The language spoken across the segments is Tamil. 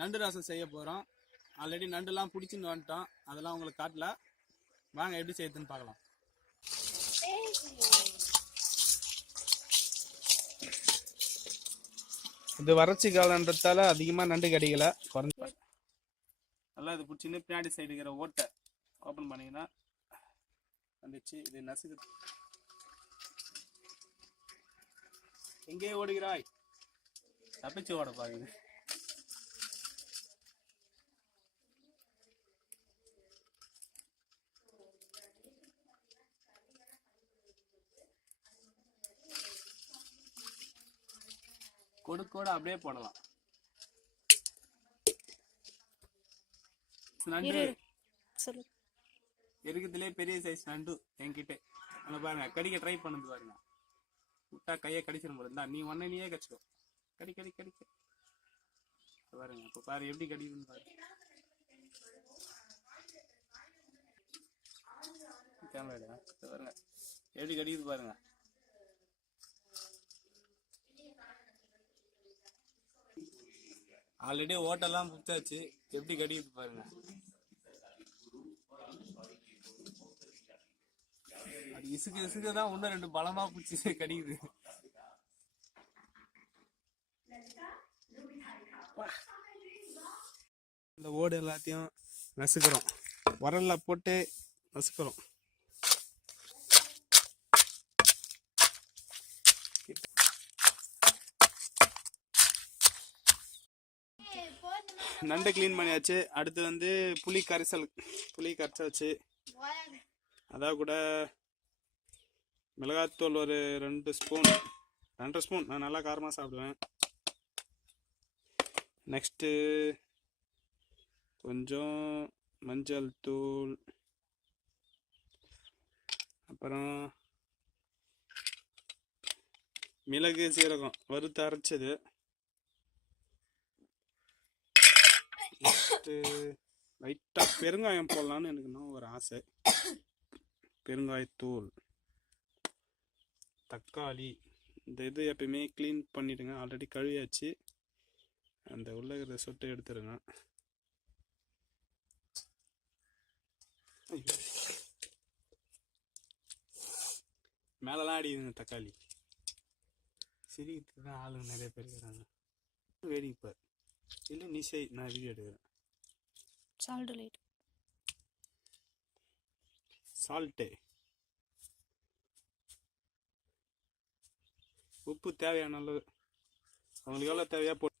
நண்டு ரசம் செய்ய போகிறோம். ஆல்ரெடி நண்டுலாம் பிடிச்சின்னு வந்துட்டோம், அதெல்லாம் உங்களுக்கு காட்டல. வாங்க எப்படி செய்யுதுன்னு பார்க்கலாம். இது வறட்சி காலன்றதால அதிகமாக நண்டு கிடைக்கல, குறைஞ்ச. நல்லா இது பிடிச்சின்னு பின்னாடி சைடு இருக்கிற ஓட்டை ஓப்பன் பண்ணிங்கன்னா வந்துச்சு. இது நசுக்கு. எங்கே ஓடுகிறாய்? தப்பிச்சு ஓட பாக்குது. கொடுக்கோட அப்படியே போடலாம். நண்டு இருக்கிறதுலே பெரிய சைஸ் நண்டு என்கிட்ட. அங்க பாருங்க, கடிக்க ட்ரை பண்ணுது பாருங்க. விட்டா கையை கடிச்சிடும் போது. நீ ஒன்ன நீயே கடிச்சிக்கோ. கடி கடி கடிக்க பாருங்க. இப்ப பாரு எப்படி கடிக்குதுன்னு பாருங்க. கேமரா பாருங்க எப்படி கடிக்குது பாருங்க. ஆல்ரெடி ஓட்டெல்லாம் புடிச்சாச்சு, எப்படி கடிக்குது பாருங்க. அது இசுக்கு இசுக்குதான் ஒன்னு ரெண்டு பலமா பிடிச்சி கடிக்குது. இந்த ஓடு எல்லாத்தையும் நசுக்கிறோம், உரல்ல போட்டு நசுக்கிறோம். நண்டு கிளீன் பண்ணியாச்சு. அடுத்து வந்து புளி கரைச்சாச்சு. அதான் கூட மிளகாத்தூள் ஒரு 2 ஸ்பூன், 2.5 ஸ்பூன். நான் நல்லா காரமாக சாப்பிடுவேன். நெக்ஸ்ட்டு கொஞ்சம் மஞ்சள் தூள், அப்புறம் மிளகு சீரகம் வறுத்து அரைச்சது. நெக்ஸ்ட்டு லைட்டாக பெருங்காயம் போடலான்னு எனக்கு இன்னும் ஒரு ஆசை. பெருங்காயத்தூள், தக்காளி. இந்த இது எப்பயுமே க்ளீன் பண்ணிவிடுங்க, ஆல்ரெடி கழுவியாச்சு. அந்த உள்ள இருக்கிற சொட்டு எடுத்துருங்க. மேலெல்லாம் அடிக்குதுங்க தக்காளி. சிரிக்கிறதுக்கு தான் ஆளுங்க நிறைய பேர் இருக்கிறாங்க. வேடிக்கைப்பார் இல்லை நீ செய், நான் வீடியோ எடுக்கிறேன். சால்ட்டு, உப்பு தேவையான அளவு அவங்களுக்கு எவ்வளோ தேவையா போட்டு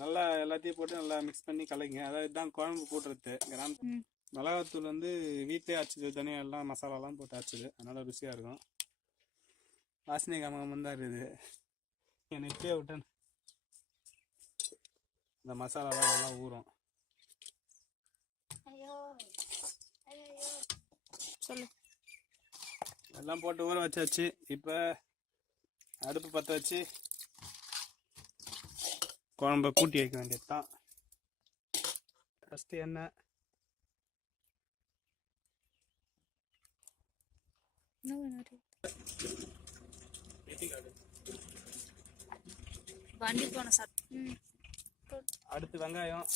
நல்லா எல்லாத்தையும் போட்டு நல்லா மிக்ஸ் பண்ணி கலங்க. அதாவது இதுதான் குழம்பு கூட்டுறது. மிளகாத்தூள் வந்து வீட்டிலே அரைச்சிது, தனியாக எல்லாம் மசாலாலாம் போட்டு அரைச்சிது, அதனால ருசியாக இருக்கும். வாசனை கமகமாக தான் இருக்குது. என்னை இப்பயே விட்டேன், இந்த மசாலாலாம் நல்லா ஊறும். எல்லாம் போட்டு ஊற வச்சாச்சு. இப்போ அடுப்பு பற்ற வச்சு குழம்ப கூட்டி வைக்க வேண்டியது தான். ஃபஸ்ட்டு எண்ணெய், அடுத்து வெங்காயம்,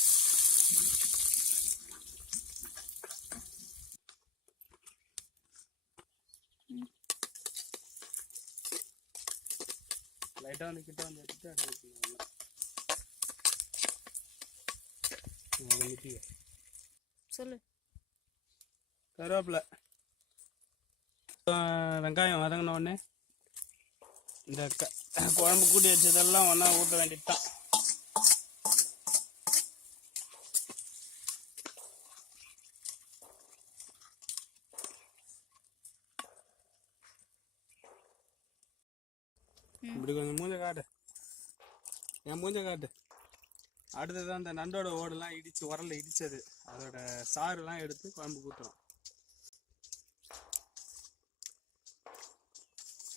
லைட்டாக வந்து கிட்ட வந்து எடுத்துட்டு சொல்லு. கருவேப்பிலை, வெங்காயம் வதங்கின உடனே இந்த குழம்பு கூட்டி வச்சதெல்லாம் ஒன்றா ஊட்ட வேண்டியது தான். இப்படி கொஞ்சம் மூஞ்ச காட்டு, என் மூஞ்ச காட்டு. அடுத்ததான் அந்த நண்டோட ஓடெல்லாம் இடித்து உரல்ல இடித்தது, அதோட சாறுலாம் எடுத்து குழம்பு ஊற்றுறோம்.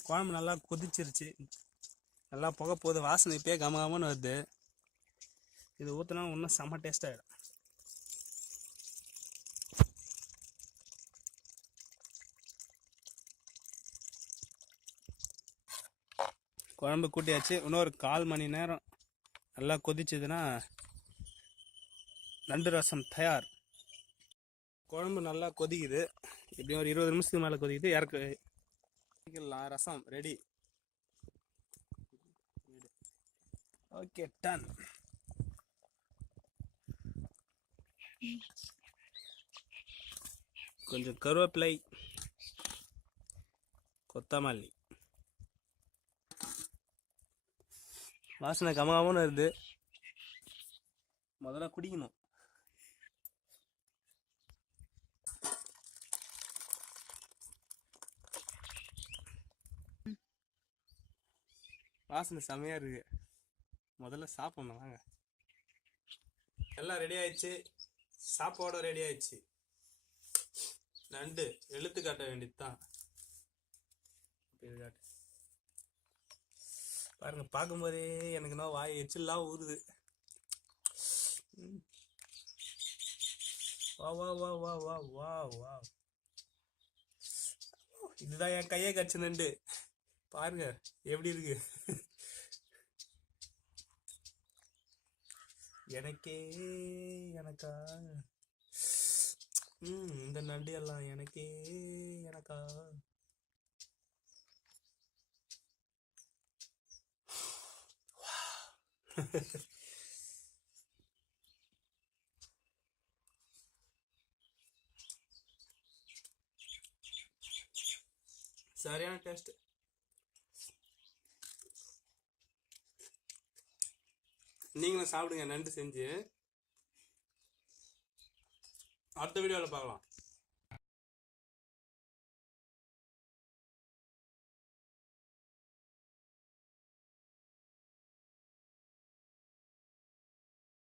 குழம்பு நல்லா கொதிச்சிருச்சு, நல்லா புகை போகுது, வாசனை இப்பயே கமகமன்னு வருது. இது ஊற்றினா இன்னும் செம்ம டேஸ்டாகிடும். குழம்பு கூட்டியாச்சு. இன்னொரு 1/4 மணி நேரம் நல்லா கொதிச்சதுன்னா நண்டு ரசம் தயார். குழம்பு நல்லா கொதிக்குது. எப்படியும் ஒரு 20 நிமிஷத்துக்கு மேலே கொதிக்குது. இறக்கலாம். ரசம் ரெடி. Okay, done. கொஞ்சம் கருவேப்பிலை, கொத்தமல்லி. வாசனை கமகமன்னு வருது. முதல்ல குடிக்கணும். வாசனை செமையா இருக்கு. முதல்ல சாப்பிடணும். வாங்க. எல்லாம் ரெடி ஆயிடுச்சு. சாப்பாடும் ரெடி ஆயிடுச்சு. நண்டு எழுத்து காட்ட வேண்டியதுதான். பாருங்க, பார்க்கும்போதே எனக்கு என்ன வாய் எச்சில்லாம் ஊறுது. வா வா வா வா வா வா வா. இதுதான் என் கையை கடிச்ச நண்டு. பாருங்க எப்படி இருக்கு. எனக்கா இந்த நண்டு எல்லாம் எனக்கா. சரியான டேஸ்ட். நீங்களும் சாப்பிடுங்க நண்டு செஞ்சு. அடுத்த வீடியோவில் பார்க்கலாம்.